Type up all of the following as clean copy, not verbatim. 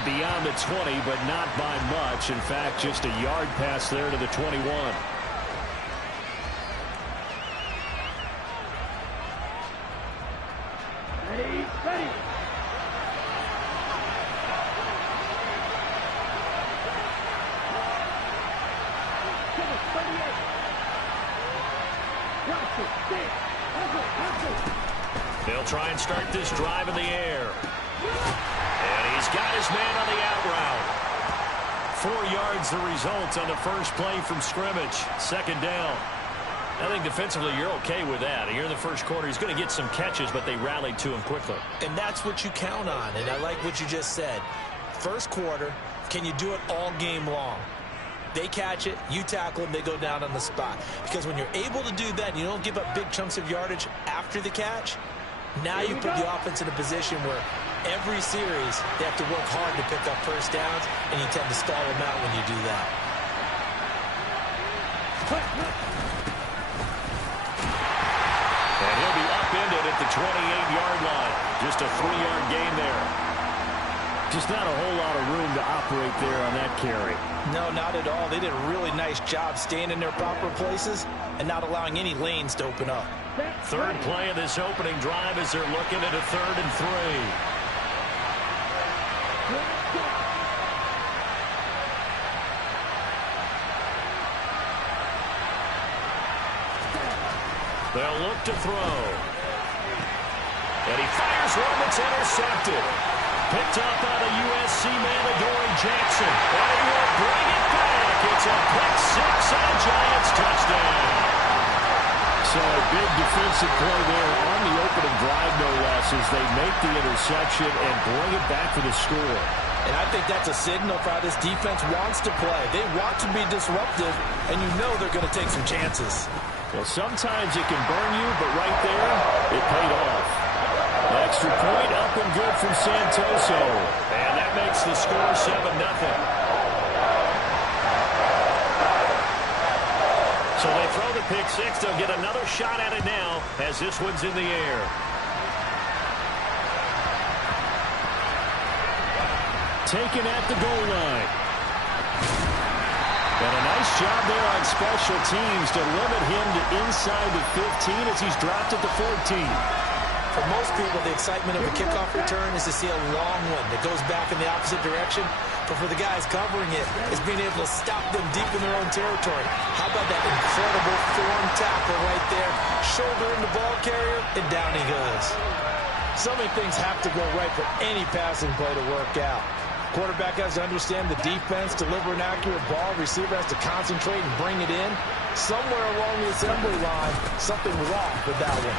And beyond the 20, but not by much. In fact, just a yard pass there to the 21. Ready. They'll try and start this drive in the air. And he's got his man on the out route. 4 yards the result on the first play from scrimmage. Second down. I think defensively you're okay with that. Here in the first quarter, he's going to get some catches, but they rallied to him quickly. And that's what you count on, and I like what you just said. First quarter, can you do it all game long? They catch it, you tackle them, they go down on the spot. Because when you're able to do that, and you don't give up big chunks of yardage after the catch, now you put the offense in a position where every series they have to work hard to pick up first downs, and you tend to stall them out when you do that. And he'll be upended at the 28-yard line. Just a 3-yard gain there. Just not a whole lot of room to operate there on that carry. No, not at all. They did a really nice job staying in their proper places and not allowing any lanes to open up. Third play of this opening drive as they're looking at a 3rd and 3. They'll look to throw. And he fires one that's intercepted. Picked up by the USC man, Adoree Jackson. And he will bring it back. It's a pick 6 and a Giants touchdown. So a big defensive play there on the opening drive, no less, as they make the interception and bring it back for the score. And I think that's a signal for how this defense wants to play. They want to be disruptive, and you know they're going to take some chances. Well, sometimes it can burn you, but right there, it paid off. Extra point up and good from Santoso. And that makes the score 7-0. So they throw the pick 6. They'll get another shot at it now as this one's in the air. Taken at the goal line. And a nice job there on special teams to limit him to inside the 15 as he's dropped at the 14. For most people, the excitement of a kickoff return is to see a long one that goes back in the opposite direction. But for the guys covering it, it's being able to stop them deep in their own territory. How about that incredible form tackle right there? Shoulder in the ball carrier, and down he goes. So many things have to go right for any passing play to work out. Quarterback has to understand the defense, deliver an accurate ball. Receiver has to concentrate and bring it in. Somewhere along the assembly line, something was off with that one.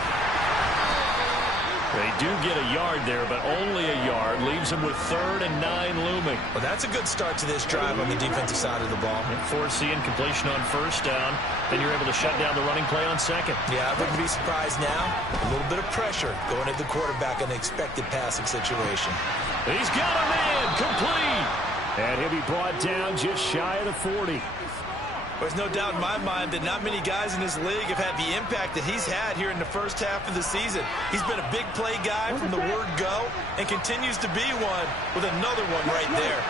They do get a yard there, but only a yard. Leaves them with 3rd and 9 looming. Well, that's a good start to this drive on the defensive side of the ball. And force the incompletion on first down. Then you're able to shut down the running play on second. Yeah, I wouldn't be surprised now. A little bit of pressure going at the quarterback in the expected passing situation. He's got a man, complete. And he'll be brought down just shy of the 40. There's no doubt in my mind that not many guys in this league have had the impact that he's had here in the first half of the season. He's been a big play guy from the word go and continues to be one with another one right there.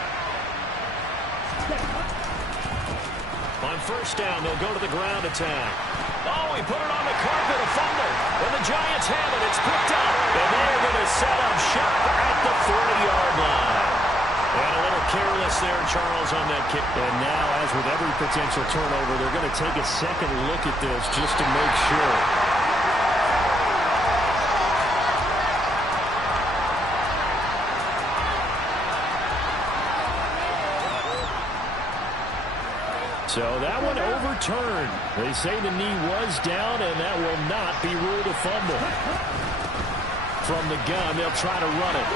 On first down, they'll go to the ground attack. Oh, he put it on the carpet, a fumble. And the Giants have it. It's picked up. And they're going to set up shop at the 40-yard line. And a little careless there, Charles, on that kick. And now, as with every potential turnover, they're going to take a second look at this just to make sure. So that one overturned. They say the knee was down, and that will not be ruled a fumble. From the gun, they'll try to run it.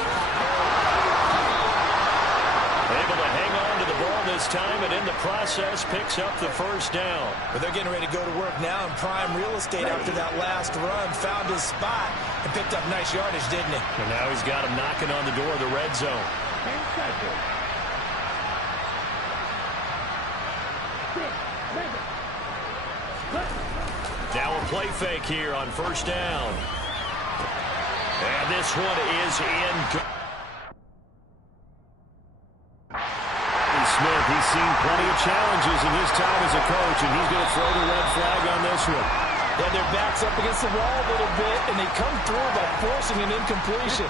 Able to hang on to the ball this time, and in the process picks up the first down. But they're getting ready to go to work now in prime real estate after that last run. Found his spot and picked up nice yardage, didn't he? And now he's got him knocking on the door of the red zone. Now a play fake here on first down. And this one is in. seen plenty of challenges in his time as a coach, and he's going to throw the red flag on this one. Yeah, their back's up against the wall a little bit, and they come through by forcing an incompletion.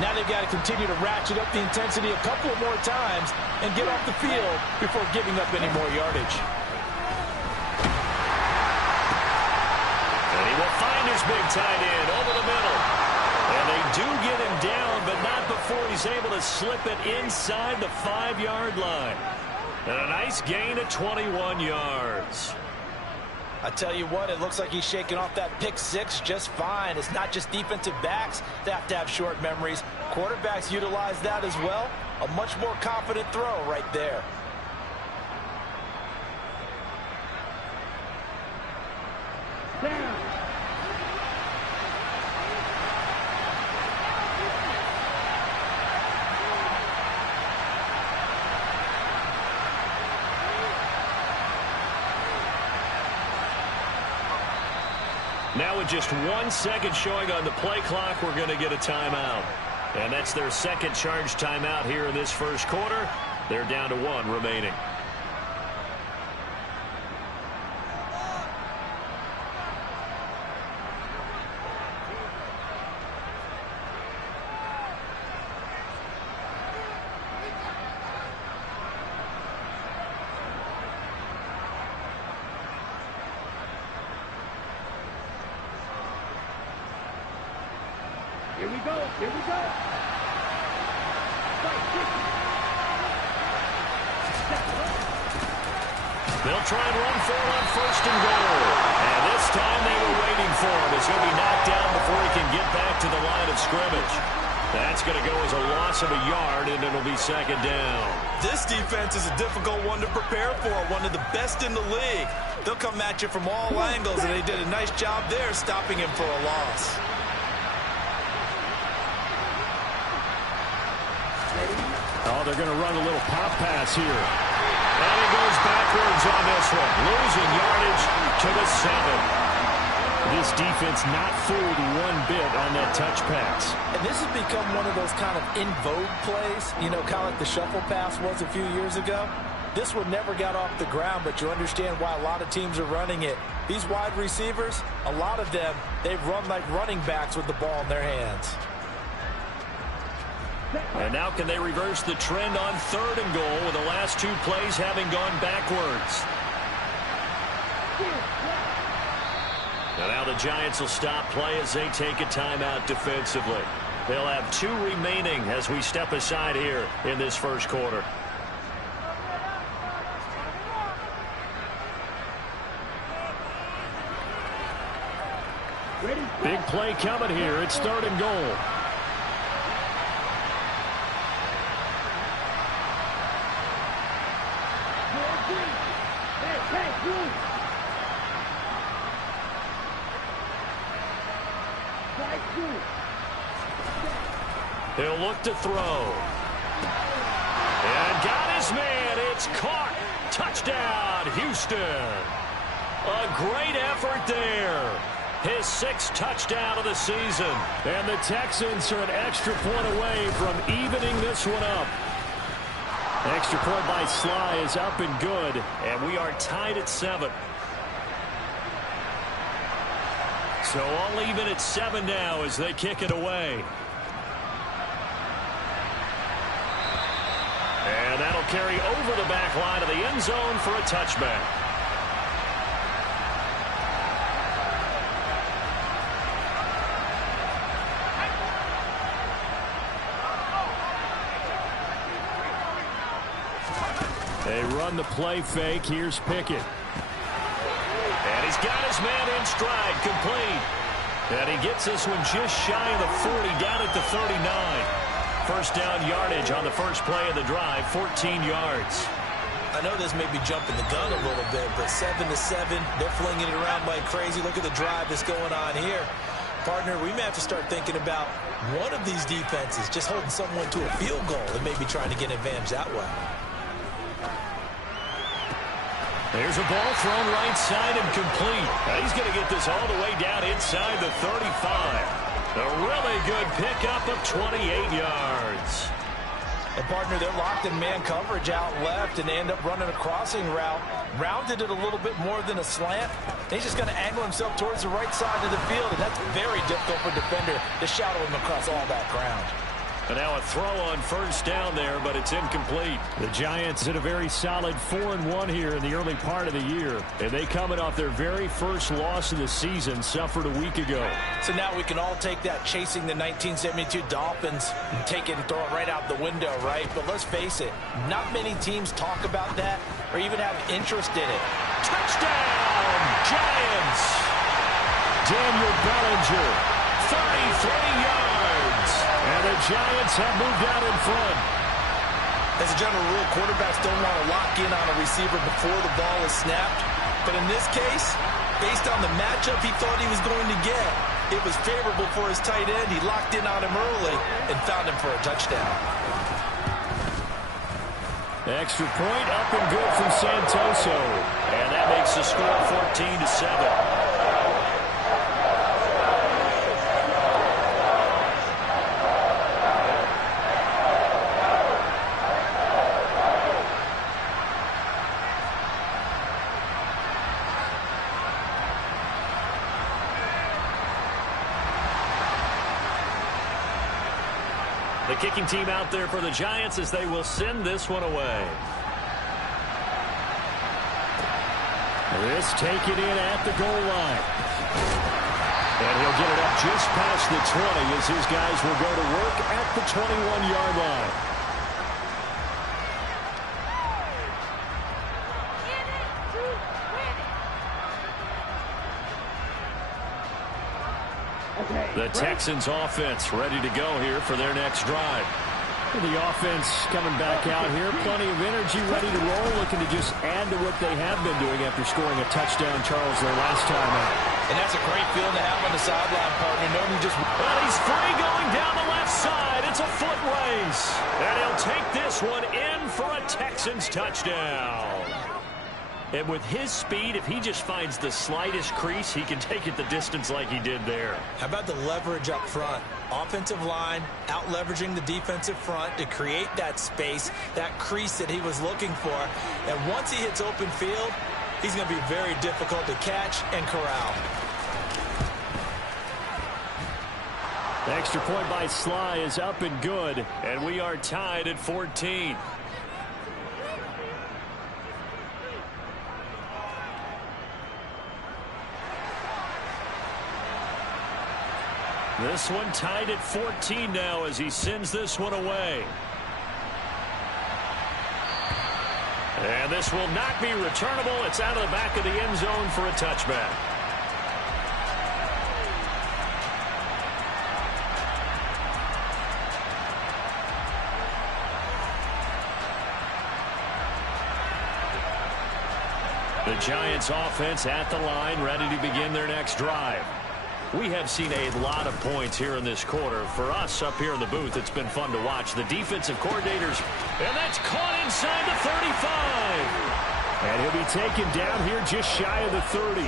Now they've got to continue to ratchet up the intensity a couple of more times and get off the field before giving up any more yardage. And he will find his big tight end over the middle. And they do get him down, but not before he's able to slip it inside the 5-yard line. And a nice gain of 21 yards. I tell you what, it looks like he's shaking off that pick six just fine. It's not just defensive backs that have to have short memories. Quarterbacks utilize that as well. A much more confident throw right there. Now with just 1 second showing on the play clock, we're going to get a timeout. And that's their second charge timeout here in this first quarter. They're down to 1 remaining. Here we go. Here we go. They'll try and run for it on 1st and goal. And this time they were waiting for him as he'll be knocked down before he can get back to the line of scrimmage. That's going to go as a loss of a yard, and it'll be 2nd down. This defense is a difficult one to prepare for, one of the best in the league. They'll come at you from all angles, and they did a nice job there stopping him for a loss. Oh, they're going to run a little pop pass here. And he goes backwards on this one, losing yardage to the 7. This defense not fooled one bit on that touch pass. And this has become one of those kind of in vogue plays, you know, kind of like the shuffle pass was a few years ago. This one never got off the ground, but you understand why a lot of teams are running it. These wide receivers, a lot of them, they've run like running backs with the ball in their hands. And now can they reverse the trend on 3rd and goal with the last 2 plays having gone backwards? And now the Giants will stop play as they take a timeout defensively. They'll have 2 remaining as we step aside here in this first quarter. Big play coming here. It's 3rd and goal. He'll look to throw. And got his man. It's caught. Touchdown, Houston. A great effort there. His 6th touchdown of the season. And the Texans are an extra point away from evening this one up. Extra point by Sly is up and good. And we are tied at 7. So all even at 7 now as they kick it away. And that'll carry over the back line of the end zone for a touchback. They run the play fake. Here's Pickett. And he's got his man in stride, complete. And he gets this one just shy of the 40, down at the 39. First down yardage on the first play of the drive, 14 yards. I know this may be jumping the gun a little bit, but 7-7, they're flinging it around like crazy. Look at the drive that's going on here. Partner, we may have to start thinking about one of these defenses just holding someone to a field goal and maybe trying to get an advantage that way. There's a ball thrown right side and complete. Now he's going to get this all the way down inside the 35. A really good pickup of 28 yards. And, partner, they're locked in man coverage out left, and they end up running a crossing route. Rounded it a little bit more than a slant. He's just going to angle himself towards the right side of the field, and that's very difficult for a defender to shadow him across all that ground. And now a throw on first down there, but it's incomplete. The Giants had a very solid 4-1 here in the early part of the year. And they coming off their very first loss of the season, suffered a week ago. So now we can all take that chasing the 1972 Dolphins and take it and throw it right out the window, right? But let's face it, not many teams talk about that or even have interest in it. Touchdown, Giants! Daniel Bellinger, 33 yards. And the Giants have moved out in front. As a general rule, quarterbacks don't want to lock in on a receiver before the ball is snapped. But in this case, based on the matchup he thought he was going to get, it was favorable for his tight end. He locked in on him early and found him for a touchdown. Extra point up and good from Santoso. And that makes the score 14-7. The kicking team out there for the Giants as they will send this one away. This taken in at the goal line. And he'll get it up just past the 20 as his guys will go to work at the 21-yard line. The Texans offense ready to go here for their next drive. The offense coming back out here. Plenty of energy, ready to roll, looking to just add to what they have been doing after scoring a touchdown, Charles, their last time out. And that's a great feeling to have on the sideline, partner. Knowing you just... Well, he's free going down the left side. It's a foot race. And he'll take this one in for a Texans touchdown. And with his speed, if he just finds the slightest crease, he can take it the distance like he did there. How about the leverage up front? Offensive line out-leveraging the defensive front to create that space, that crease that he was looking for. And once he hits open field, he's going to be very difficult to catch and corral. The extra point by Sly is up and good, and we are tied at 14. This one tied at 14 now as he sends this one away. And this will not be returnable. It's out of the back of the end zone for a touchback. The Giants offense at the line, ready to begin their next drive. We have seen a lot of points here in this quarter. For us up here in the booth, it's been fun to watch. The defensive coordinators, and that's caught inside the 35. And he'll be taken down here just shy of the 30.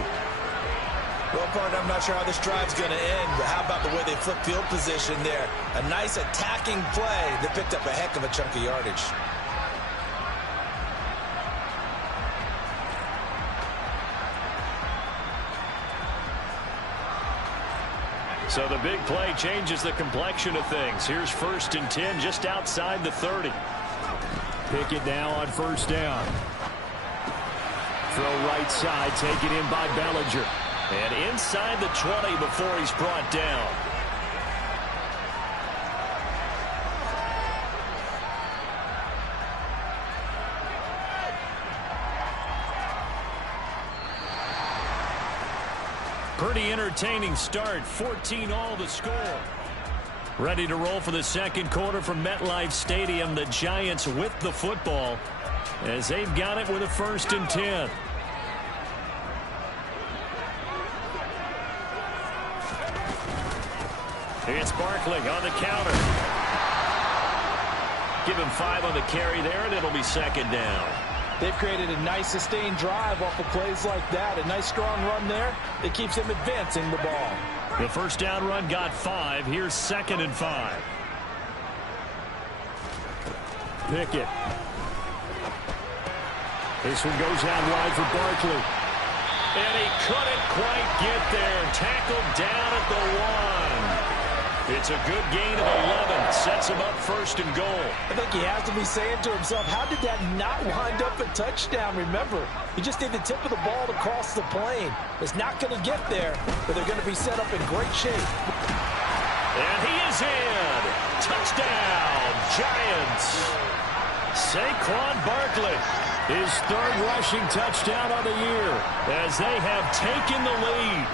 Well, partner, I'm not sure how this drive's going to end, but how about the way they flip field position there? A nice attacking play that picked up a heck of a chunk of yardage. So the big play changes the complexion of things. Here's 1st and 10 just outside the 30. Pick it now on first down. Throw right side, taken in by Bellinger. And inside the 20 before he's brought down. Pretty entertaining start. 14-all the score. Ready to roll for the second quarter from MetLife Stadium. The Giants with the football as they've got it with a 1st and 10. It's Barkley on the counter. Give him 5 on the carry there, and it'll be 2nd down. They've created a nice sustained drive off of plays like that. A nice strong run there that keeps him advancing the ball. The first down run got 5. Here's 2nd and 5. Pickett. This one goes out wide for Barkley. And he couldn't quite get there. Tackled down at the 1. It's a good gain of 11. Sets him up first and goal. I think he has to be saying to himself, how did that not wind up a touchdown? Remember, you just need the tip of the ball to cross the plane. It's not going to get there, but they're going to be set up in great shape. And he is in. Touchdown, Giants. Saquon Barkley, his third rushing touchdown of the year as they have taken the lead.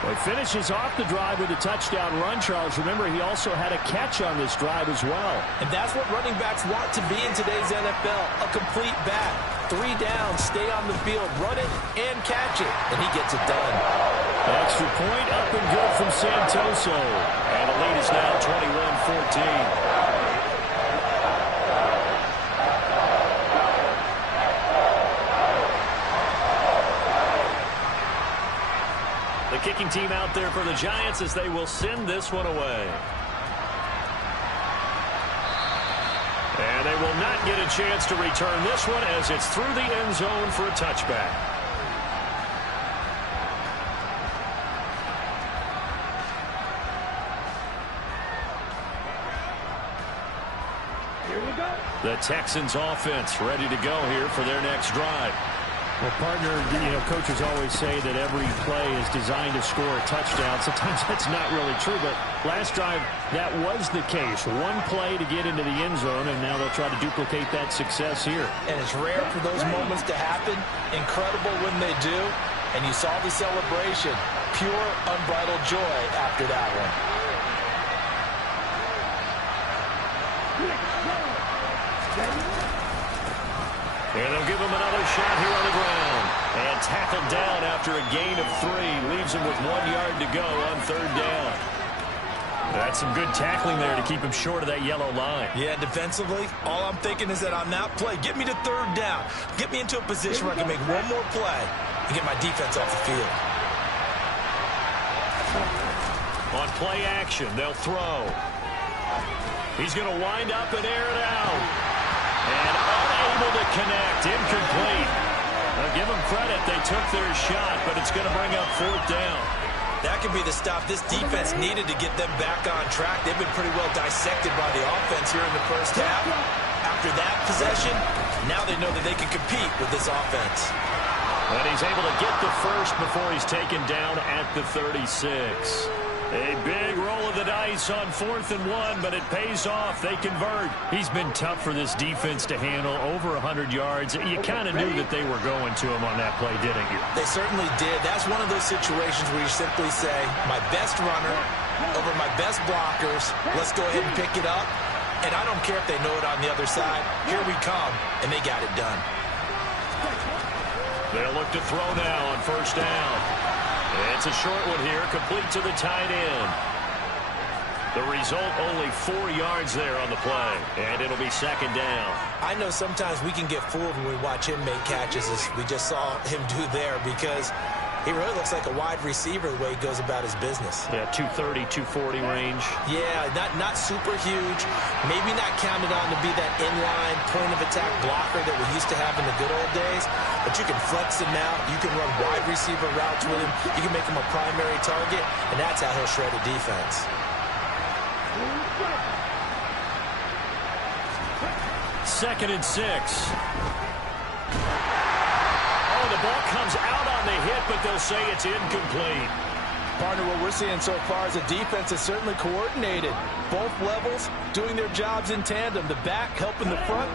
Well, he finishes off the drive with a touchdown run, Charles. Remember, he also had a catch on this drive as well. And that's what running backs want to be in today's NFL, a complete back. 3 downs, stay on the field, run it, and catch it. And he gets it done. Extra point up and good from Santoso. And the lead is now 21-14. The kicking team out there for the Giants as they will send this one away. And they will not get a chance to return this one as it's through the end zone for a touchback. Here we go. The Texans offense ready to go here for their next drive. Well, partner, coaches always say that every play is designed to score a touchdown. Sometimes that's not really true, but last drive, that was the case. One play to get into the end zone, and now they'll try to duplicate that success here. And it's rare for those moments to happen. Incredible when they do. And you saw the celebration. Pure, unbridled joy after that one. And they'll give him another shot here on the ground. And tackled down after a gain of 3. Leaves him with 1 yard to go on 3rd down. That's some good tackling there to keep him short of that yellow line. Yeah, defensively, all I'm thinking is that on that play, get me to 3rd down. Get me into a position where I can make one more play and get my defense off the field. On play action, they'll throw. He's going to wind up and air it out. And unable to connect. Incomplete. Now give them credit. They took their shot, but it's going to bring up 4th down. That could be the stop this defense needed to get them back on track. They've been pretty well dissected by the offense here in the first half. After that possession, now they know that they can compete with this offense. And he's able to get the first before he's taken down at the 36. A big roll of the dice on 4th and 1, but it pays off. They convert. He's been tough for this defense to handle. Over 100 yards. You kind of knew that they were going to him on that play, didn't you? They certainly did. That's one of those situations where you simply say, my best runner over my best blockers. Let's go ahead and pick it up. And I don't care if they know it on the other side. Here we come, and they got it done. They'll look to throw now on 1st down. It's a short one here, complete to the tight end. The result, only 4 yards there on the play, and it'll be 2nd down. I know sometimes we can get fooled when we watch him make catches, as we just saw him do there, because he really looks like a wide receiver the way he goes about his business. Yeah, 230, 240 range. Yeah, not super huge. Maybe not counted on to be that inline point-of-attack blocker that we used to have in the good old days. But you can flex him out. You can run wide receiver routes with him. You can make him a primary target, and that's how he'll shred a defense. 2nd and 6. Oh, the ball comes out on the hit, but they'll say it's incomplete. Partner, what we're seeing so far is a defense is certainly coordinated. Both levels doing their jobs in tandem. The back helping the front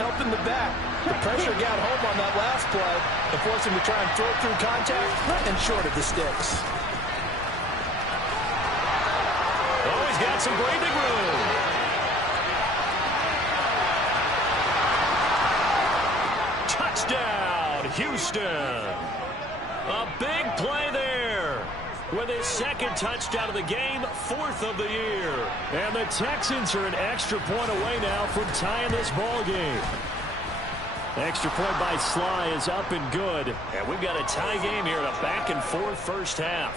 helping the back. The pressure got home on that last play and forced him to try and throw it through contact and short of the sticks. Oh, he's got some breathing room. Touchdown, Houston. A big play there. With his 2nd touchdown of the game, 4th of the year. And the Texans are an extra point away now from tying this ball game. Extra point by Sly is up and good. And we've got a tie game here in a back-and-forth first half.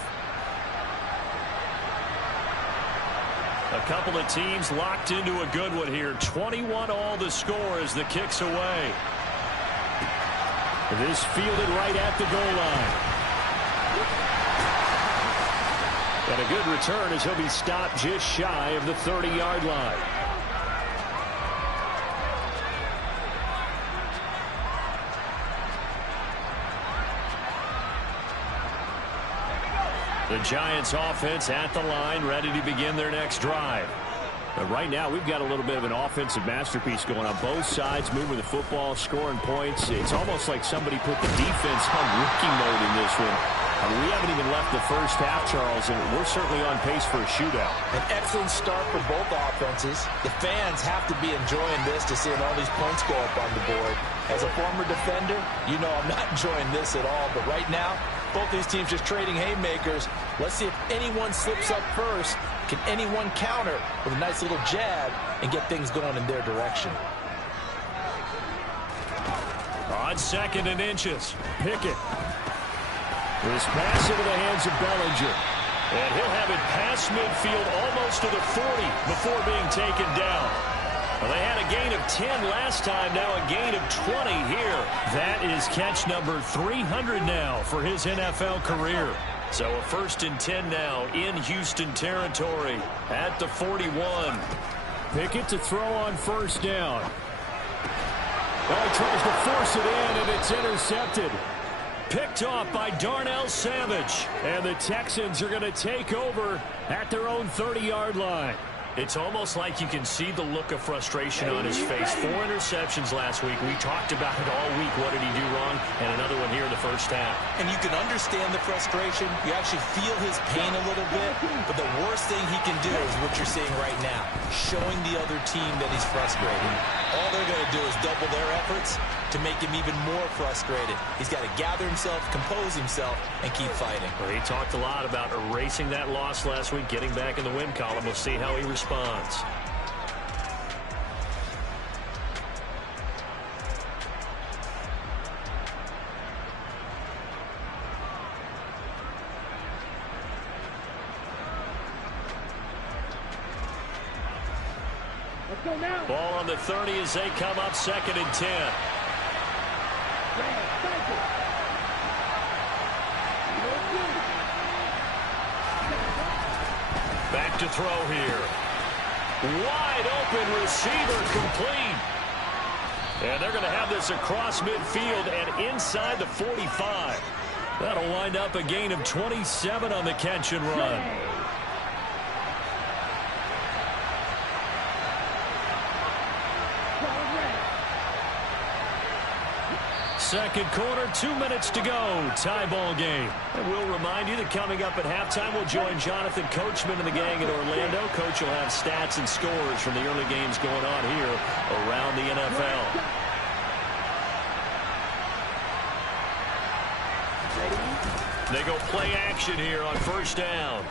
A couple of teams locked into a good one here. 21 all the score as the kick's away. This fielded right at the goal line. And a good return as he'll be stopped just shy of the 30-yard line. The Giants offense at the line, ready to begin their next drive. But right now, we've got a little bit of an offensive masterpiece going on both sides, moving the football, scoring points. It's almost like somebody put the defense on rookie mode in this one. We haven't even left the first half, Charles, and we're certainly on pace for a shootout. An excellent start for both offenses. The fans have to be enjoying this to seeing all these points go up on the board. As a former defender, you know I'm not enjoying this at all. But right now, both these teams just trading haymakers. Let's see if anyone slips up first. Can anyone counter with a nice little jab and get things going in their direction? On 2nd and inches, Pickett. This pass into the hands of Bellinger. And he'll have it past midfield almost to the 40 before being taken down. Well, they had a gain of 10 last time, now a gain of 20 here. That is catch number 300 now for his NFL career. So a 1st and 10 now in Houston territory at the 41. Pickett to throw on 1st down. Well, he tries to force it in, and it's intercepted. Picked off by Darnell Savage. And the Texans are going to take over at their own 30-yard line. It's almost like you can see the look of frustration on his face. 4 interceptions last week. We talked about it all week. What did he do wrong? And another one here in the first half. And you can understand the frustration. You actually feel his pain a little bit. But the worst thing he can do is what you're seeing right now, showing the other team that he's frustrated. All they're going to do is double their efforts to make him even more frustrated. He's got to gather himself, compose himself, and keep fighting. Well, he talked a lot about erasing that loss last week, getting back in the win column. We'll see how he responds. Let's go now. Ball on the 30 as they come up 2nd and 10. Back to throw here. Wide open receiver complete. And they're going to have this across midfield and inside the 45. That'll wind up a gain of 27 on the catch and run. Second quarter, 2 minutes to go. Tie ball game. And we'll remind you that coming up at halftime, we'll join Jonathan Coachman and the gang in Orlando. Coach will have stats and scores from the early games going on here around the NFL. They go play action here on 1st down.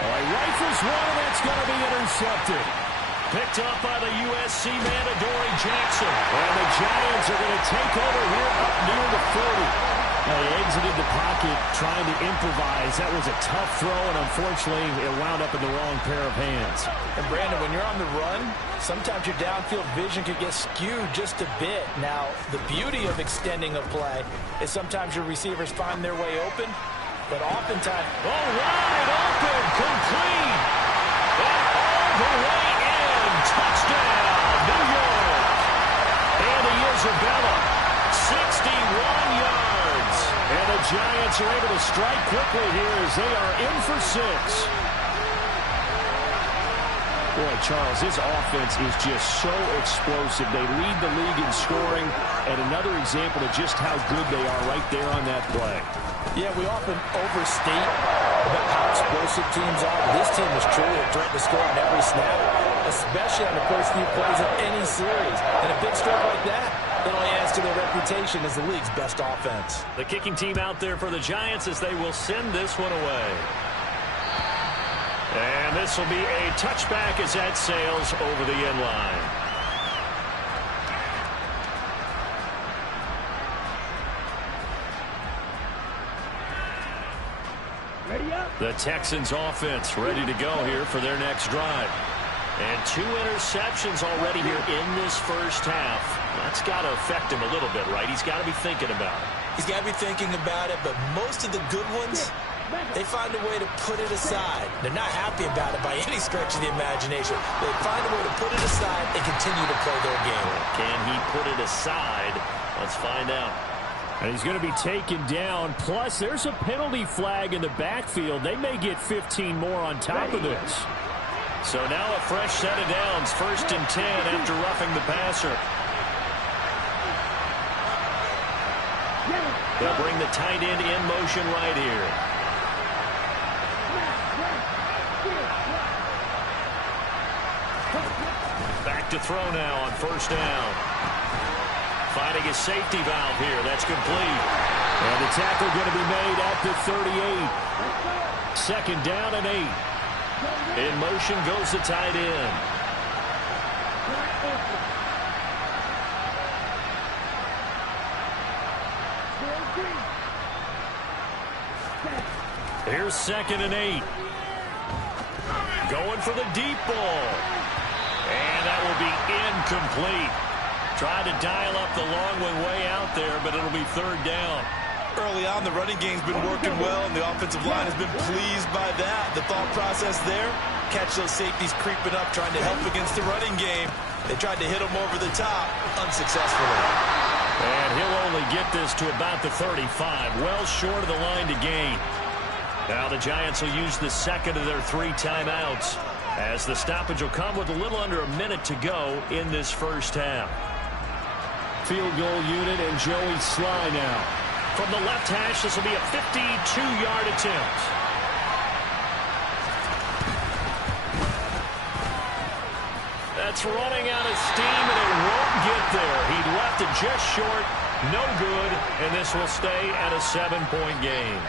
He rifles one, and that's going to be intercepted. Picked up by the USC man, Adoree Jackson. And the Giants are going to take over here up near the 40. Now, he exited the pocket trying to improvise. That was a tough throw, and unfortunately, it wound up in the wrong pair of hands. And, Brandon, when you're on the run, sometimes your downfield vision could get skewed just a bit. Now, the beauty of extending a play is sometimes your receivers find their way open, but oftentimes... Oh, wide open, complete, and all the way in. Touchdown, New York. Andy Isabella, 61 yards. And the Giants are able to strike quickly here as they are in for 6. Boy, Charles, this offense is just so explosive. They lead the league in scoring, and another example of just how good they are right there on that play. Yeah, we often overstate about how explosive teams are. This team is truly a threat to score on every snap, especially on the first few plays of any series. And a big stroke like that, it only adds to their reputation as the league's best offense. The kicking team out there for the Giants as they will send this one away. And this will be a touchback as that sails over the end line. Ready up. The Texans offense ready to go here for their next drive. And 2 interceptions already here in this first half. That's got to affect him a little bit, right? He's got to be thinking about it. He's got to be thinking about it, but most of the good ones, they find a way to put it aside. They're not happy about it by any stretch of the imagination. They find a way to put it aside and continue to play their game. Can he put it aside? Let's find out. And he's going to be taken down. Plus, there's a penalty flag in the backfield. They may get 15 more on top of this. So now a fresh set of downs. 1st and 10 after roughing the passer. They'll bring the tight end in motion right here. Back to throw now on 1st down. Finding his safety valve here. That's complete. And the tackle going to be made at the 38. 2nd down and 8. In motion goes the tight end. Here's 2nd and 8. Going for the deep ball. And that will be incomplete. Tried to dial up the long one way out there, but it'll be 3rd down. Early on, the running game's been working well, and the offensive line has been pleased by that. The thought process there, catch those safeties creeping up, trying to help against the running game. They tried to hit him over the top, unsuccessfully. And he'll only get this to about the 35, well short of the line to gain. Now the Giants will use the 2nd of their 3 timeouts, as the stoppage will come with a little under a minute to go in this first half. Field goal unit and Joey Sly now. From the left hash, this will be a 52-yard attempt. That's running out of steam, and it won't get there. He left it just short, no good, and this will stay at a 7-point game.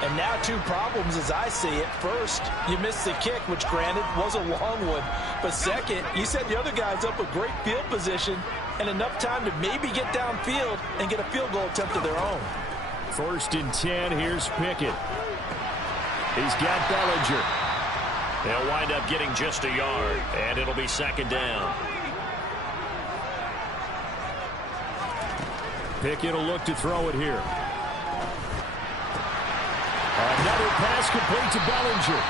And now 2 problems as I see it. First, you missed the kick, which granted was a long one. But second, you set the other guys up with great field position and enough time to maybe get downfield and get a field goal attempt of their own. 1st and 10, here's Pickett. He's got Bellinger. They'll wind up getting just a yard, and it'll be 2nd down. Pickett will look to throw it here. Another pass complete to Bellinger.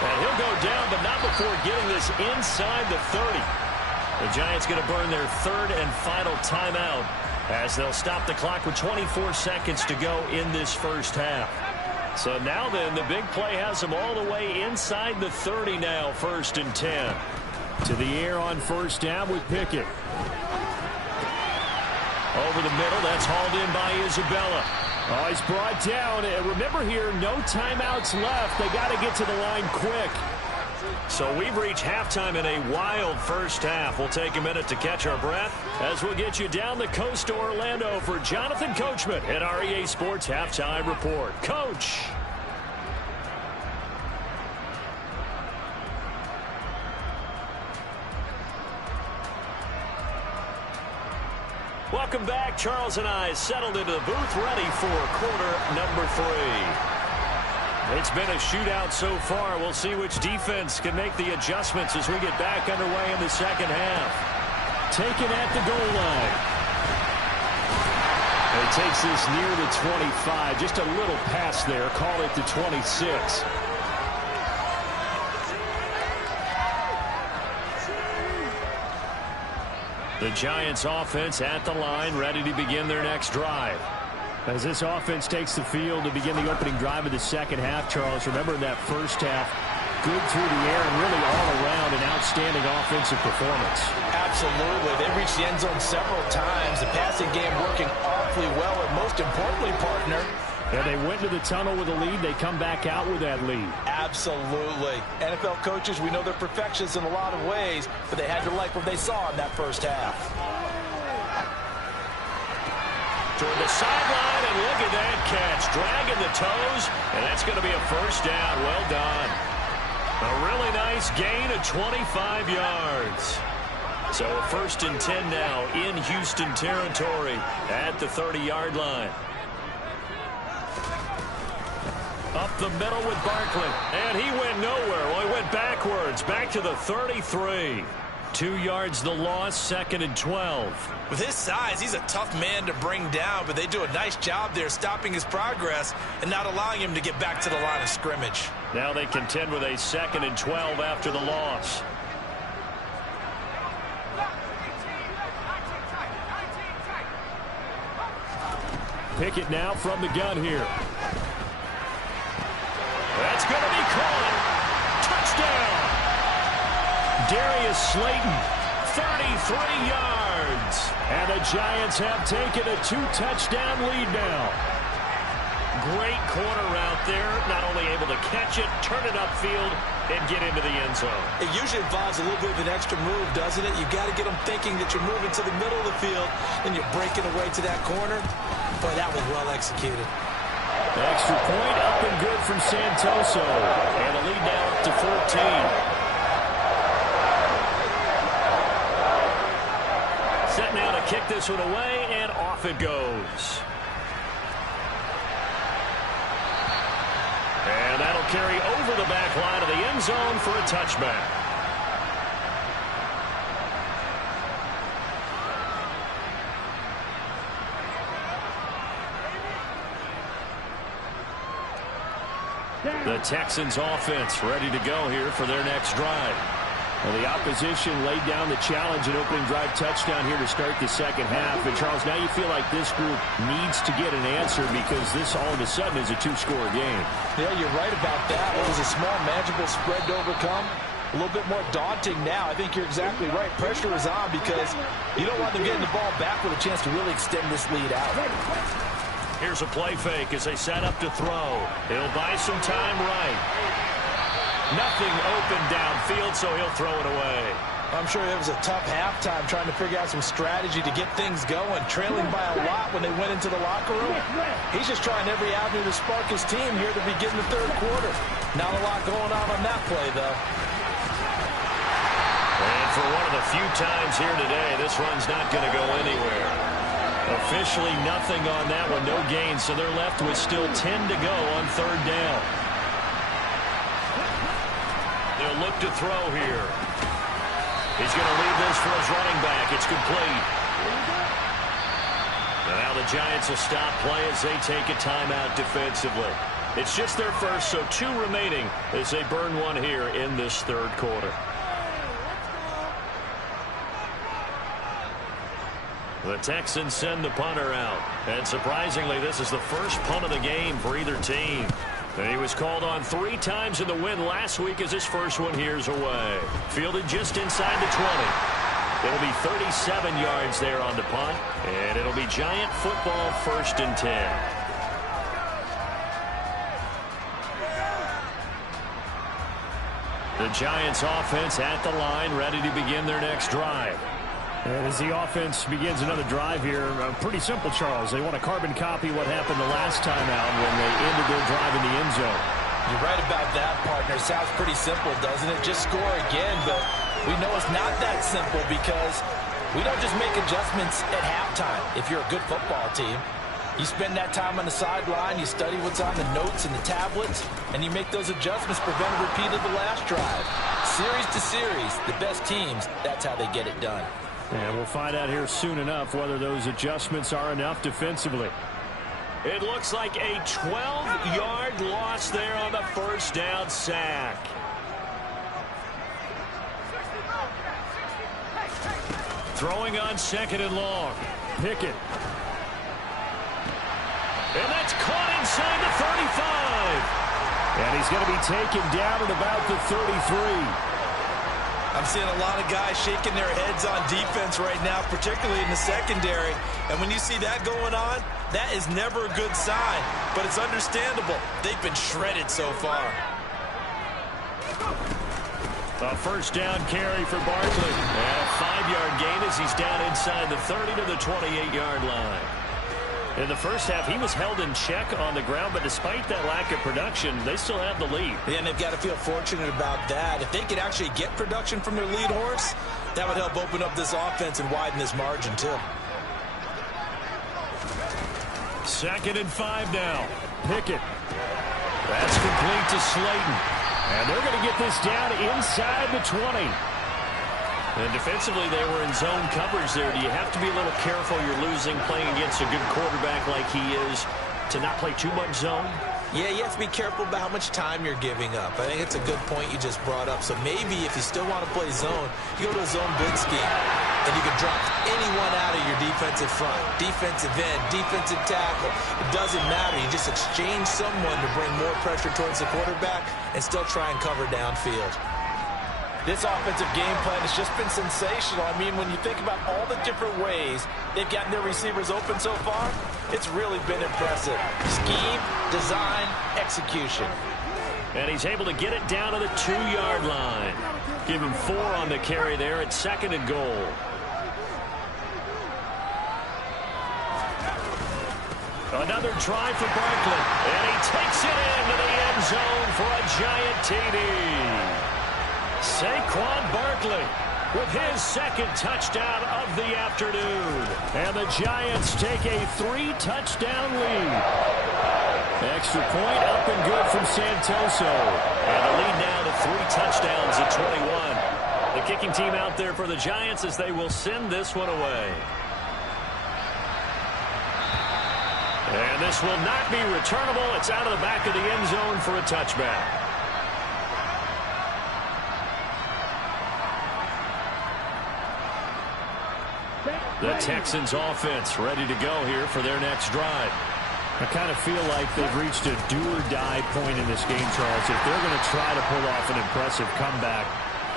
And he'll go down, but not before getting this inside the 30. The Giants going to burn their 3rd and final timeout, as they'll stop the clock with 24 seconds to go in this first half. So now then, the big play has them all the way inside the 30 now, 1st and 10. To the air on 1st down with Pickett. Over the middle, that's hauled in by Isabella. Oh, he's brought down. Remember here, no timeouts left. They got to get to the line quick. So we've reached halftime in a wild first half. We'll take a minute to catch our breath as we'll get you down the coast to Orlando for Jonathan Coachman at our EA Sports Halftime Report. Coach. Welcome back. Charles and I settled into the booth ready for quarter number 3. It's been a shootout so far. We'll see which defense can make the adjustments as we get back underway in the second half. Taken at the goal line. And he takes this near the 25. Just a little pass there. Call it the 26. The Giants offense at the line, ready to begin their next drive. As this offense takes the field to begin the opening drive of the second half, Charles, remember in that first half, good through the air and really all around an outstanding offensive performance. Absolutely. They reached the end zone several times. The passing game working awfully well, and most importantly, partner, yeah, they went to the tunnel with a lead. They come back out with that lead. Absolutely. NFL coaches, we know they're perfectionists in a lot of ways, but they had to like what they saw in that first half. Toward the sideline, and look at that catch. Dragging the toes, and that's going to be a first down. Well done. A really nice gain of 25 yards. So a 1st and 10 now in Houston territory at the 30-yard line. Up the middle with Barkley. And he went nowhere. Well, he went backwards. Back to the 33. 2 yards the loss, 2nd and 12. With his size, he's a tough man to bring down, but they do a nice job there stopping his progress and not allowing him to get back to the line of scrimmage. Now they contend with a 2nd and 12 after the loss. Pickett now from the gun here. That's going to be caught. Touchdown. Darius Slayton, 33 yards. And the Giants have taken a 2-touchdown lead now. Great corner route there. Not only able to catch it, turn it upfield, and get into the end zone. It usually involves a little bit of an extra move, doesn't it? You've got to get them thinking that you're moving to the middle of the field, and you're breaking away to that corner. Boy, that was well executed. Extra point up and good from Santoso. And the lead now up to 14. Set now to kick this one away, and off it goes. And that'll carry over the back line of the end zone for a touchback. The Texans offense ready to go here for their next drive. Well, the opposition laid down the challenge and opening drive touchdown here to start the second half. And, Charles, now you feel like this group needs to get an answer because this all of a sudden is a 2-score game. Yeah, you're right about that. It was a small, manageable spread to overcome. A little bit more daunting now. I think you're exactly right. Pressure is on because you don't want them getting the ball back with a chance to really extend this lead out. Here's a play fake as they set up to throw. He'll buy some time right. Nothing open downfield, so he'll throw it away. I'm sure it was a tough halftime trying to figure out some strategy to get things going, trailing by a lot when they went into the locker room. He's just trying every avenue to spark his team here to begin the third quarter. Not a lot going on that play, though. And for one of the few times here today, this run's not going to go anywhere. Officially nothing on that one, no gain, so they're left with still 10 to go on third down. They'll look to throw here. He's going to leave this for his running back. It's complete. And now the Giants will stop play as they take a timeout defensively. It's just their first, so 2 remaining as they burn one here in this third quarter. The Texans send the punter out. And surprisingly, this is the first punt of the game for either team. And he was called on 3 times in the win last week as his first one here's away. Fielded just inside the 20. It'll be 37 yards there on the punt. And it'll be Giant football 1st and 10. The Giants offense at the line, ready to begin their next drive. And as the offense begins another drive here, pretty simple, Charles. They want to carbon copy what happened the last time out when they ended their drive in the end zone. You're right about that, partner. Sounds pretty simple, doesn't it? Just score again, but we know it's not that simple because we don't just make adjustments at halftime. If you're a good football team, you spend that time on the sideline, you study what's on the notes and the tablets, and you make those adjustments, prevent a repeat of the last drive. Series to series, the best teams, that's how they get it done. And we'll find out here soon enough whether those adjustments are enough defensively. It looks like a 12-yard loss there on the first down sack. Throwing on 2nd and long. Pickett. And that's caught inside the 35. And he's going to be taken down at about the 33. I'm seeing a lot of guys shaking their heads on defense right now, particularly in the secondary. And when you see that going on, that is never a good sign. But it's understandable. They've been shredded so far. A first down carry for Barkley. And a 5-yard gain as he's down inside the 30 to the 28-yard line. In the first half, he was held in check on the ground, but despite that lack of production, they still have the lead. Yeah, and they've got to feel fortunate about that. If they could actually get production from their lead horse, that would help open up this offense and widen this margin, too. 2nd and 5 now. Pickett. That's complete to Slayton. And they're going to get this down inside the 20. And defensively, they were in zone coverage there. Do you have to be a little careful? You're losing playing against a good quarterback like he is to not play too much zone? Yeah, you have to be careful about how much time you're giving up. I think it's a good point you just brought up. So maybe if you still want to play zone, you go to a zone blitz scheme. And you can drop anyone out of your defensive front. Defensive end, defensive tackle. It doesn't matter. You just exchange someone to bring more pressure towards the quarterback and still try and cover downfield. This offensive game plan has just been sensational. I mean, when you think about all the different ways they've gotten their receivers open so far, it's really been impressive. Scheme, design, execution. And he's able to get it down to the 2-yard line. Give him 4 on the carry there at 2nd and goal. Another try for Barkley. And he takes it into the end zone for a giant TD. Saquon Barkley with his 2nd touchdown of the afternoon. And the Giants take a 3-touchdown lead. Extra point up and good from Santoso. And the lead now to 3 touchdowns at 21. The kicking team out there for the Giants as they will send this one away. And this will not be returnable. It's out of the back of the end zone for a touchback. The Texans offense ready to go here for their next drive. I kind of feel like they've reached a do-or-die point in this game, Charles. If they're going to try to pull off an impressive comeback,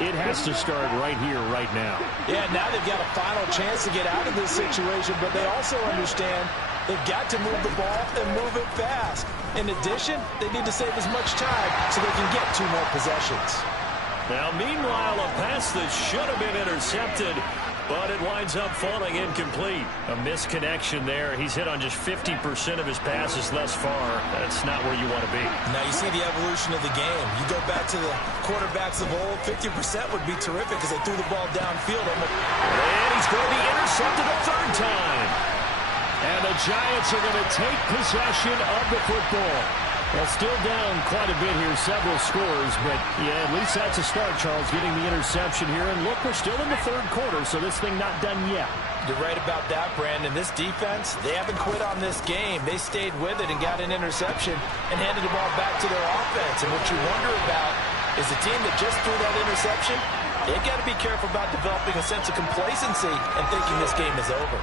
it has to start right here, right now. Yeah, now they've got a final chance to get out of this situation, but they also understand they've got to move the ball and move it fast. In addition, they need to save as much time so they can get 2 more possessions. Now, meanwhile, a pass that should have been intercepted, but it winds up falling incomplete. A misconnection there. He's hit on just 50% of his passes thus far. That's not where you want to be. Now you see the evolution of the game. You go back to the quarterbacks of old, 50% would be terrific because they threw the ball downfield. And he's going to be intercepted a 3rd time. And the Giants are going to take possession of the football. Well, still down quite a bit here, several scores, but yeah, at least that's a start, Charles, getting the interception here. And look, we're still in the 3rd quarter, so this thing not done yet. You're right about that, Brandon. This defense, they haven't quit on this game. They stayed with it and got an interception and handed the ball back to their offense. And what you wonder about is the team that just threw that interception, they've got to be careful about developing a sense of complacency and thinking this game is over.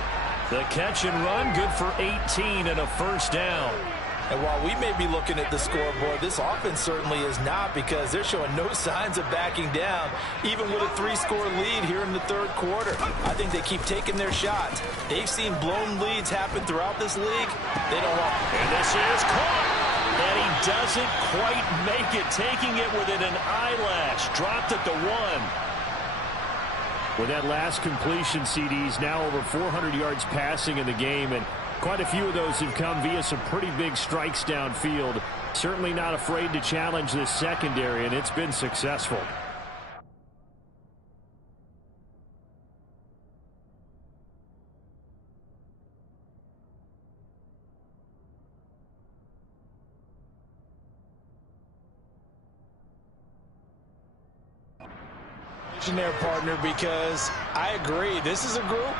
The catch and run, good for 18 and a 1st down. And while we may be looking at the scoreboard, this offense certainly is not because they're showing no signs of backing down, even with a 3-score lead here in the 3rd quarter. I think they keep taking their shots. They've seen blown leads happen throughout this league. They don't want it. And this is caught. And he doesn't quite make it, taking it within an eyelash. Dropped at the 1. With that last completion, CD's now over 400 yards passing in the game, and quite a few of those have come via some pretty big strikes downfield. Certainly not afraid to challenge this secondary, and it's been successful. There, partner, because I agree. This is a group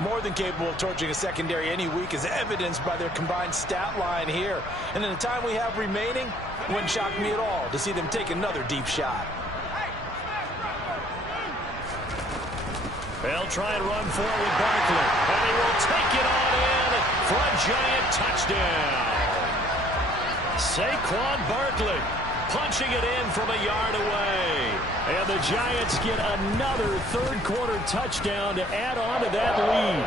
more than capable of torching a secondary any week, as evidenced by their combined stat line here. And in the time we have remaining, it wouldn't shock me at all to see them take another deep shot. They'll try and run forward with Barkley, and he will take it on in for a giant touchdown. Saquon Barkley punching it in from a yard away. And the Giants get another 3rd quarter touchdown to add on to that lead.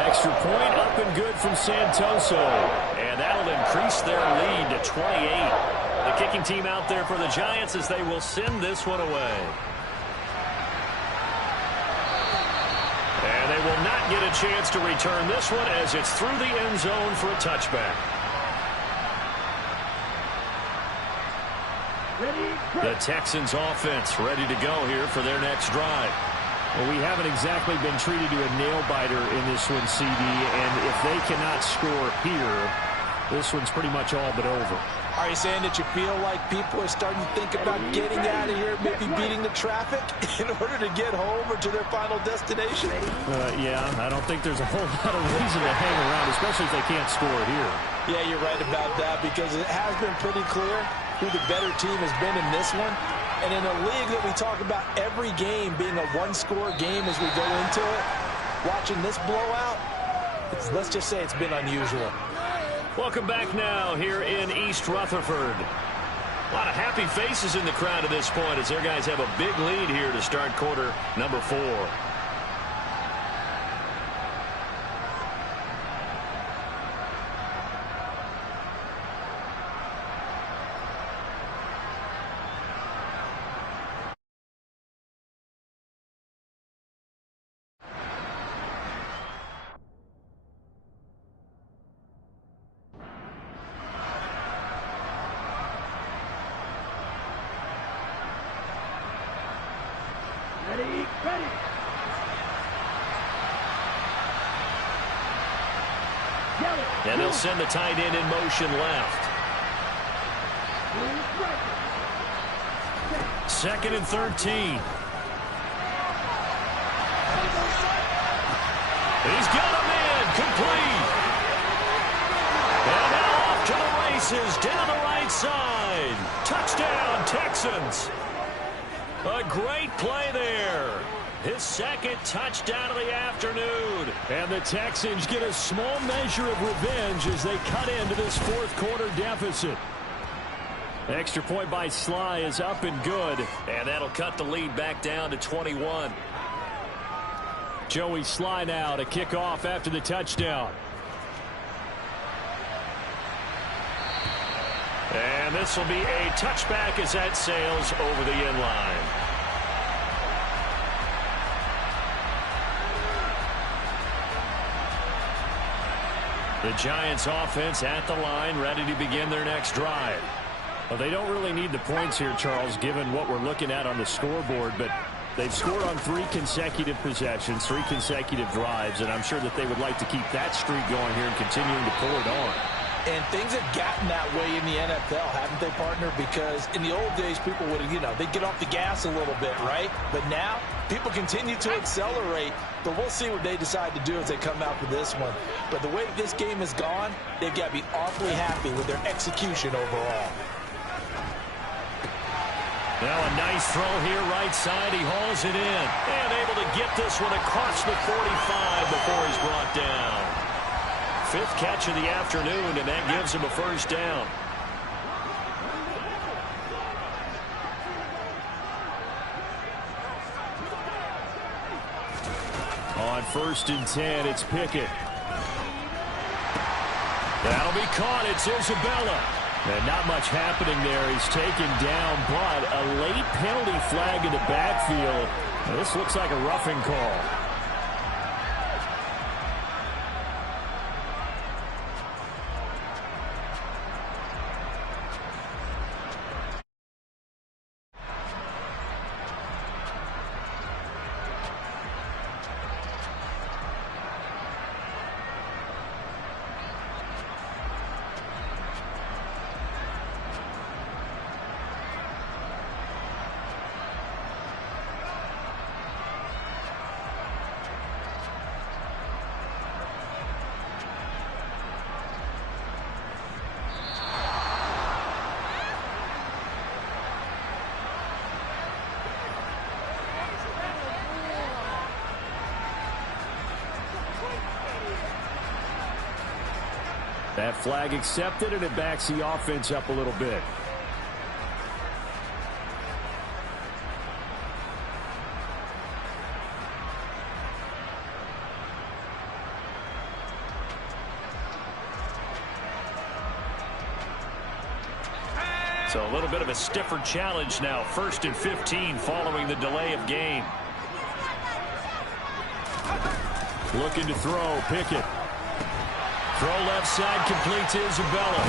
Extra point up and good from Santoso. And that'll increase their lead to 28. The kicking team out there for the Giants as they will send this one away. And they will not get a chance to return this one as it's through the end zone for a touchback. The Texans offense ready to go here for their next drive. Well, we haven't exactly been treated to a nail-biter in this one, CD, and if they cannot score here, this one's pretty much all but over. Are you saying that you feel like people are starting to think about getting out of here, maybe beating the traffic in order to get home or to their final destination? Yeah, I don't think there's a whole lot of reason to hang around, especially if they can't score here. Yeah, you're right about that, because it has been pretty clear who the better team has been in this one. And in a league that we talk about every game being a one-score game as we go into it, watching this blowout, let's just say it's been unusual. Welcome back now here in East Rutherford. A lot of happy faces in the crowd at this point as their guys have a big lead here to start quarter number 4. Ready, ready. And they'll send the tight end in motion left. 2nd and 13. He's got him in, complete. And now off to the races, down the right side. Touchdown, Texans. A great play there. His 2nd touchdown of the afternoon. And the Texans get a small measure of revenge as they cut into this 4th quarter deficit. Extra point by Sly is up and good. And that'll cut the lead back down to 21. Joey Sly now to kick off after the touchdown. And this will be a touchback as that sails over the end line. The Giants offense at the line, ready to begin their next drive. Well, they don't really need the points here, Charles, given what we're looking at on the scoreboard, but they've scored on 3 consecutive possessions, 3 consecutive drives, and I'm sure that they would like to keep that streak going here and continuing to pull it on. And things have gotten that way in the NFL, haven't they, partner? Because in the old days, people would, they'd get off the gas a little bit, right? But now, people continue to accelerate. But we'll see what they decide to do as they come out for this one. But the way this game has gone, they've got to be awfully happy with their execution overall. Now a nice throw here, right side. He hauls it in. And able to get this one across the 45 before he's brought down. 5th catch of the afternoon, and that gives him a 1st down. On 1st and 10, it's Pickett. That'll be caught. It's Isabella. And not much happening there. He's taken down, but a late penalty flag in the backfield. Now, this looks like a roughing call. That flag accepted, and it backs the offense up a little bit. So a little bit of a stiffer challenge now. 1st and 15 following the delay of game. Looking to throw, Pickett. Throw left side, complete to Isabella.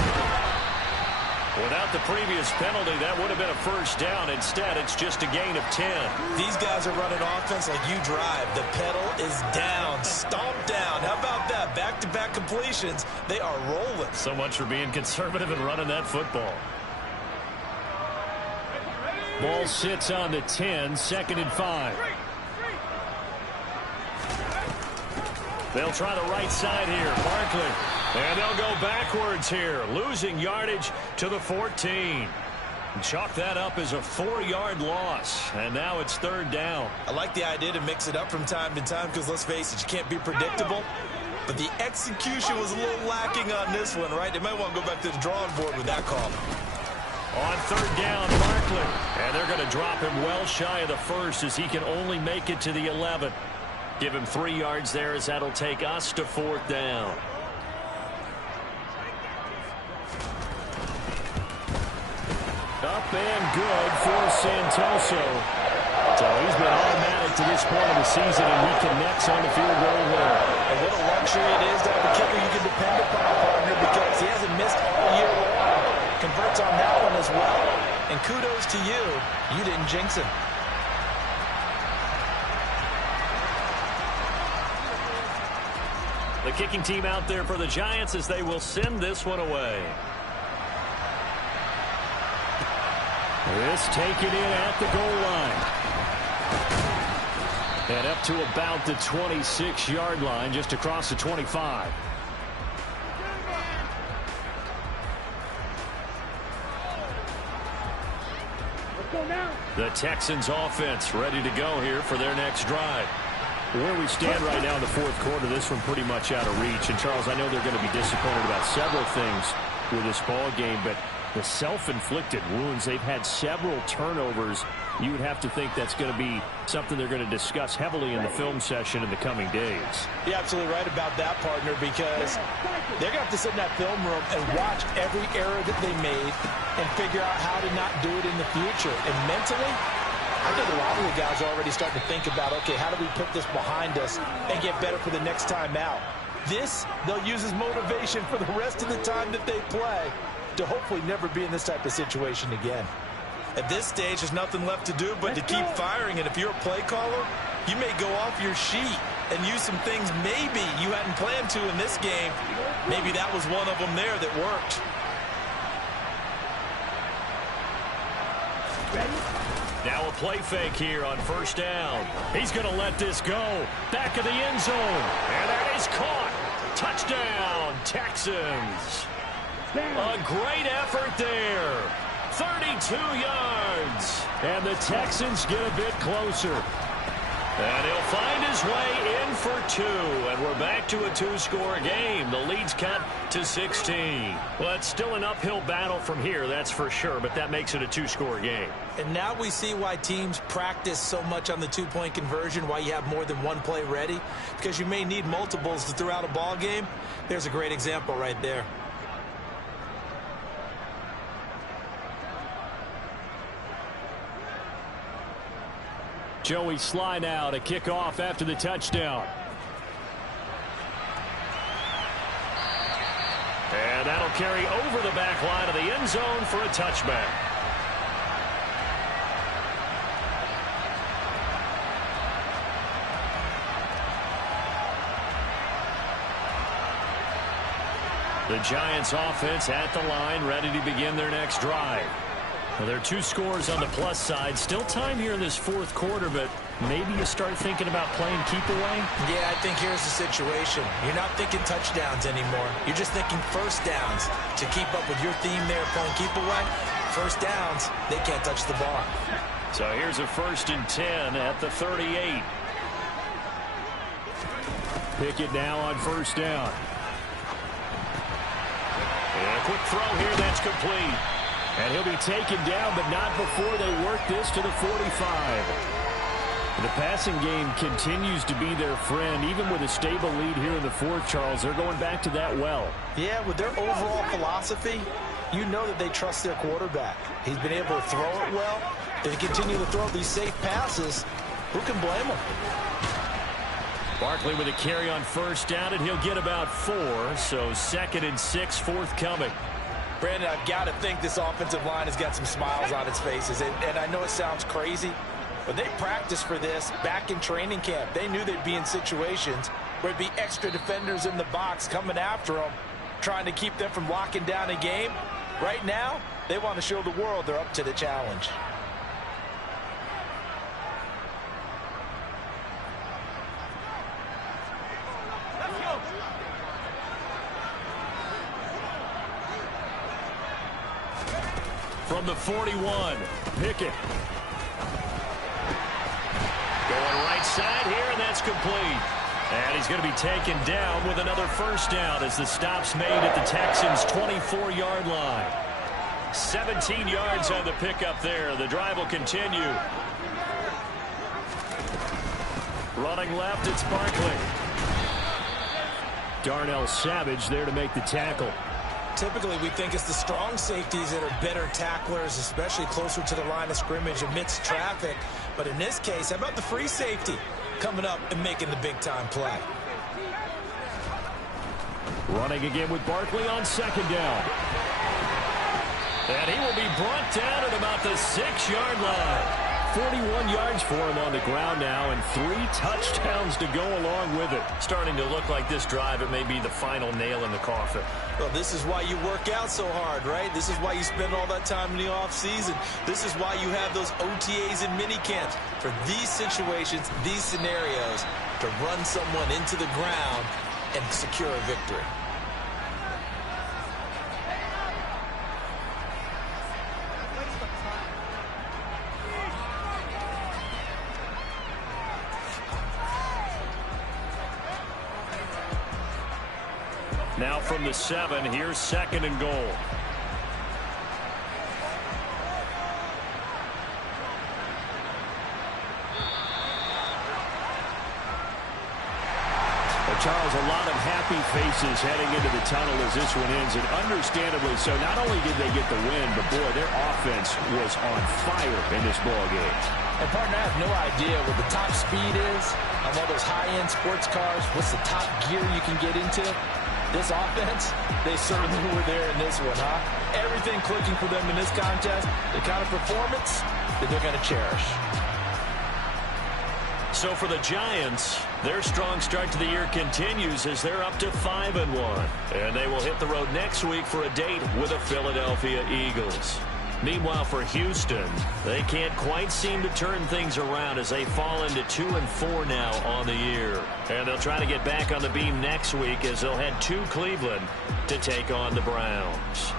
Without the previous penalty, that would have been a 1st down. Instead, it's just a gain of 10. These guys are running offense like you drive. The pedal is down. Stomp down. How about that? Back back-to-back completions. They are rolling. So much for being conservative and running that football. Ball sits on the 10, 2nd and 5. They'll try the right side here. Barkley. And they'll go backwards here, losing yardage to the 14. Chalk that up as a 4-yard loss, and now it's 3rd down. I like the idea to mix it up from time to time because, let's face it, you can't be predictable. But the execution was a little lacking on this one, right? They might want to go back to the drawing board with that call. On 3rd down, Barkley. And they're going to drop him well shy of the 1st as he can only make it to the 11. Give him 3 yards there as that'll take us to 4th down. Up and good for Santoso. So he's been automatic to this point of the season, and he connects on the field goal there. And what a luxury it is to have a kicker you can depend upon, partner, because he hasn't missed all year long. Converts on that one as well. And kudos to you. You didn't jinx him. The kicking team out there for the Giants as they will send this one away. This taken in at the goal line. And up to about the 26-yard line, just across the 25. Let's go now. The Texans offense ready to go here for their next drive. Where we stand right now in the 4th quarter, this one pretty much out of reach. And, Charles, I know they're going to be disappointed about several things with this ball game, but the self-inflicted wounds, they've had several turnovers. You would have to think that's going to be something they're going to discuss heavily in the film session in the coming days. You're absolutely right about that, partner, because they're going to have to sit in that film room and watch every error that they made and figure out how to not do it in the future. And mentally, I think a lot of the guys are already starting to think about, okay, how do we put this behind us and get better for the next time out? This, they'll use as motivation for the rest of the time that they play to hopefully never be in this type of situation again. At this stage, there's nothing left to do but to keep firing. And if you're a play caller, you may go off your sheet and use some things maybe you hadn't planned to in this game. Maybe that was one of them there that worked. Now a play fake here on 1st down. He's going to let this go. Back of the end zone. And that is caught. Touchdown, Texans. A great effort there. 32 yards. And the Texans get a bit closer. And he'll find his way in for 2. And we're back to a 2-score game. The lead's cut to 16. Well, it's still an uphill battle from here, that's for sure. But that makes it a 2-score game. And now we see why teams practice so much on the 2-point conversion, why you have more than one play ready. Because you may need multiples to throw out a ball game. There's a great example right there. Joey Sly now to kick off after the touchdown. And that'll carry over the back line of the end zone for a touchback. The Giants offense at the line, ready to begin their next drive. Well, there are 2 scores on the plus side. Still time here in this 4th quarter, but maybe you start thinking about playing keep away? Yeah, I think here's the situation. You're not thinking touchdowns anymore. You're just thinking 1st downs. To keep up with your theme there, playing keep away, 1st downs, they can't touch the ball. So here's a 1st and 10 at the 38. Pickett now on 1st down. And a quick throw here, that's complete. And he'll be taken down, but not before they work this to the 45. The passing game continues to be their friend. Even with a stable lead here in the 4th, Charles, they're going back to that well. Yeah, with their overall philosophy, you know that they trust their quarterback. He's been able to throw it well. If they continue to throw these safe passes, who can blame them? Barkley with a carry on 1st down, and he'll get about 4. So 2nd and 6 forthcoming. Brandon, I've got to think this offensive line has got some smiles on its faces. And I know it sounds crazy, But they practiced for this back in training camp. They knew they'd be in situations where there'd be extra defenders in the box coming after them, trying to keep them from locking down a game. Right now, they want to show the world they're up to the challenge. From the 41, Pickett. Going right side here, and that's complete. And he's going to be taken down with another first down as the stop's made at the Texans' 24-yard line. 17 yards on the pickup there. The drive will continue. Running left, it's Barkley. Darnell Savage there to make the tackle. Typically, we think it's the strong safeties that are better tacklers, especially closer to the line of scrimmage amidst traffic. But in this case, how about the free safety coming up and making the big-time play? Running again with Barkley on second down. And he will be brought down at about the 6-yard line. 41 yards for him on the ground now, and 3 touchdowns to go along with it. Starting to look like this drive, it may be the final nail in the coffin. Well, this is why you work out so hard, right? This is why you spend all that time in the offseason. This is why you have those OTAs and mini camps. For these situations, these scenarios, to run someone into the ground and secure a victory. Now from the 7, here's second and goal. Charles, a lot of happy faces heading into the tunnel as this one ends, and understandably so. Not only did they get the win, but boy, their offense was on fire in this ball game. And partner, I have no idea what the top speed is on all those high-end sports cars. What's the top gear you can get into? This offense, they certainly were there in this one, huh? Everything clicking for them in this contest, the kind of performance that they're going to cherish. So for the Giants, their strong start to the year continues as they're up to 5-1. And they will hit the road next week for a date with the Philadelphia Eagles. Meanwhile, for Houston, they can't quite seem to turn things around as they fall into 2-4 now on the year. And they'll try to get back on the beam next week as they'll head to Cleveland to take on the Browns.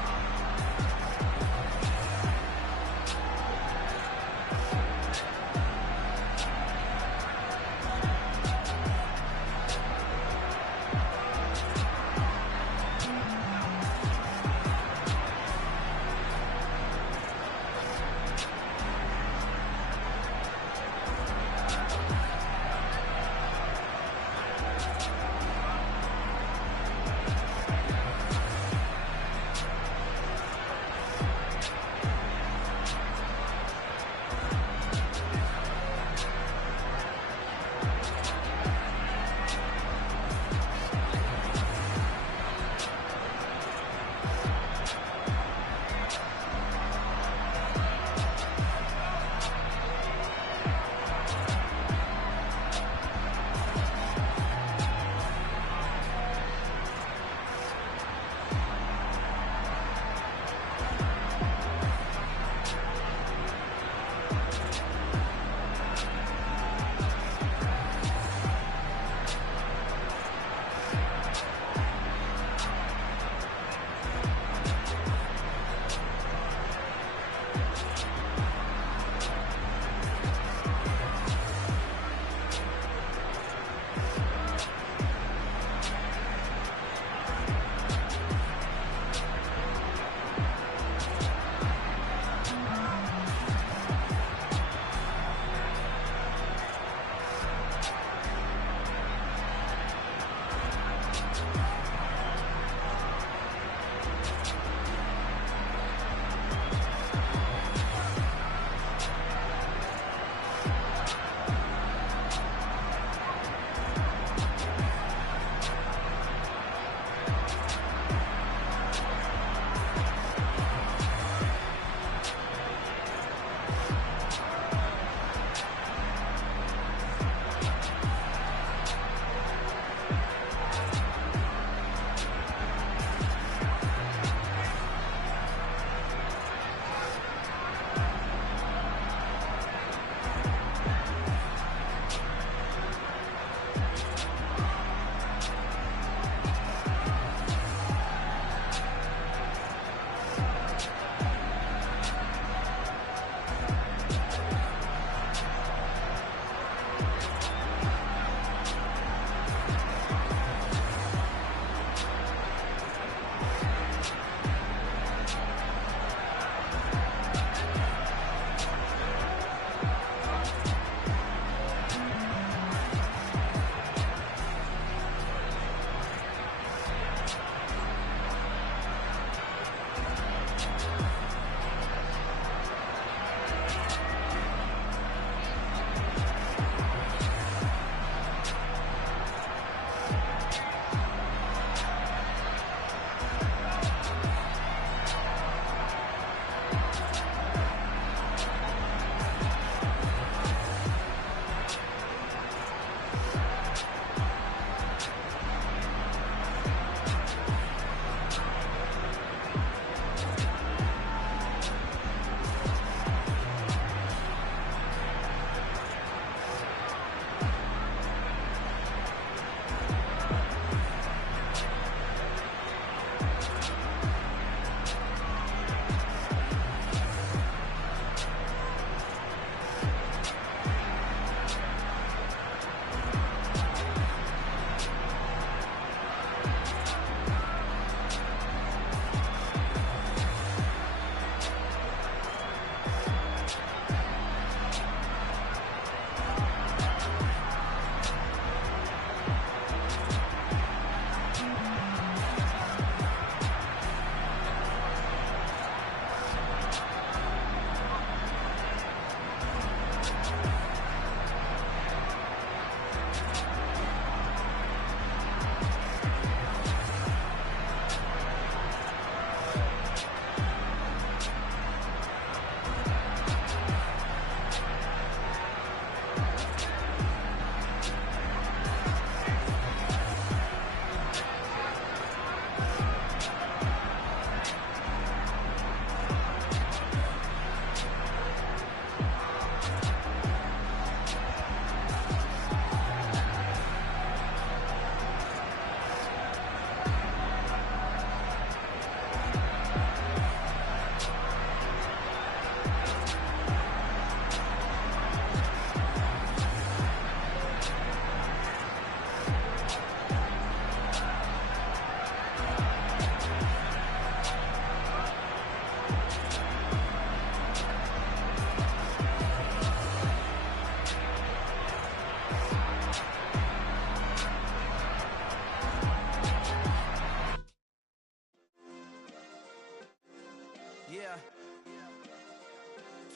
Yeah.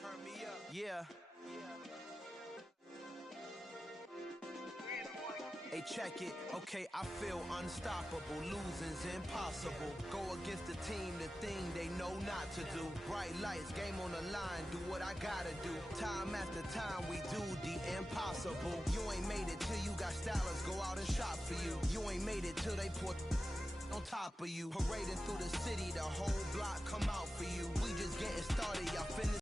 Turn me up. Yeah. Hey, check it. Okay, I feel unstoppable. Losing's impossible. Go against the team, the thing they know not to do. Bright lights, game on the line, do what I gotta do. Time after time, we do the impossible. You ain't made it till you got stylers go out and shop for you. You ain't made it till they put on top of you. Parading through the city, the whole block come out for you. We just getting started, y'all finished.